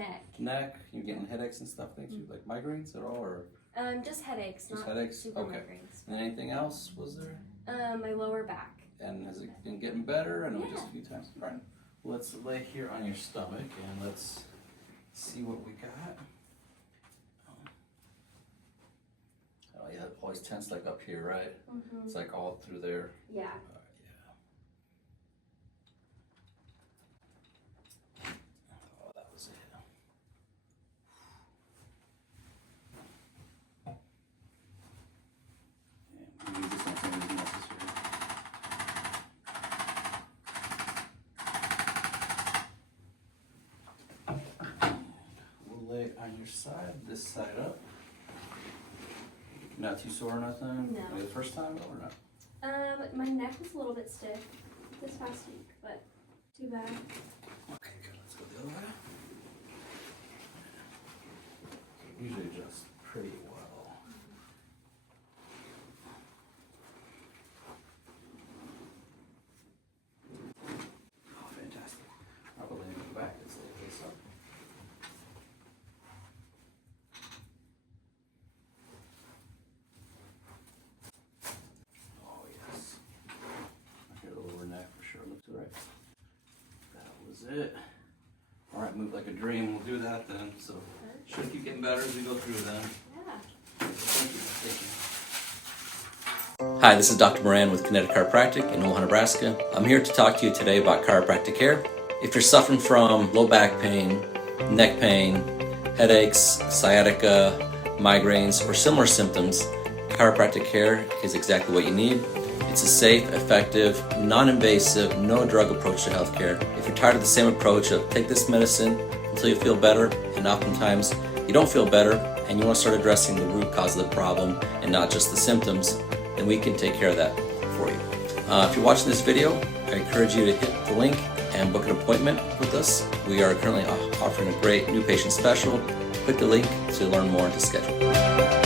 neck. Neck? You're getting headaches and stuff, things you like migraines at all, or? Just headaches. Just not headaches? super Okay. migraines. And anything else was there? My lower back. And has it been getting better? I know Yeah. just a few times. All right. Let's lay here on your stomach and let's see what we got. Oh yeah, it always tense like up here, right? Mm-hmm. It's like all through there. Yeah. Yeah. Oh, that was it. And we need this something is necessary. We'll lay on your side, this side up. Not too sore or nothing? No. Maybe the first time or not? My neck was a little bit stiff this past week, but too bad. Okay, good. Let's go the other way. Usually adjusts pretty well. Oh, fantastic. I'll go lay it back. Let's lay this up. Oh, yes. I hear the lower neck for sure. Looks right. That was it. All right, move like a dream. We'll do that then. So, should keep getting better as we go through then. Yeah. Thank you. Thank you. Hi, this is Dr. Moran with Kinetic Chiropractic in Omaha, Nebraska. I'm here to talk to you today about chiropractic care. If you're suffering from low back pain, neck pain, headaches, sciatica, migraines, or similar symptoms, chiropractic care is exactly what you need. It's a safe, effective, non-invasive, no-drug approach to healthcare. If you're tired of the same approach of take this medicine until you feel better, and oftentimes you don't feel better, and you want to start addressing the root cause of the problem and not just the symptoms, then we can take care of that for you. If you're watching this video, I encourage you to hit the link and book an appointment with us. We are currently offering a great new patient special. Click the link to learn more and to schedule.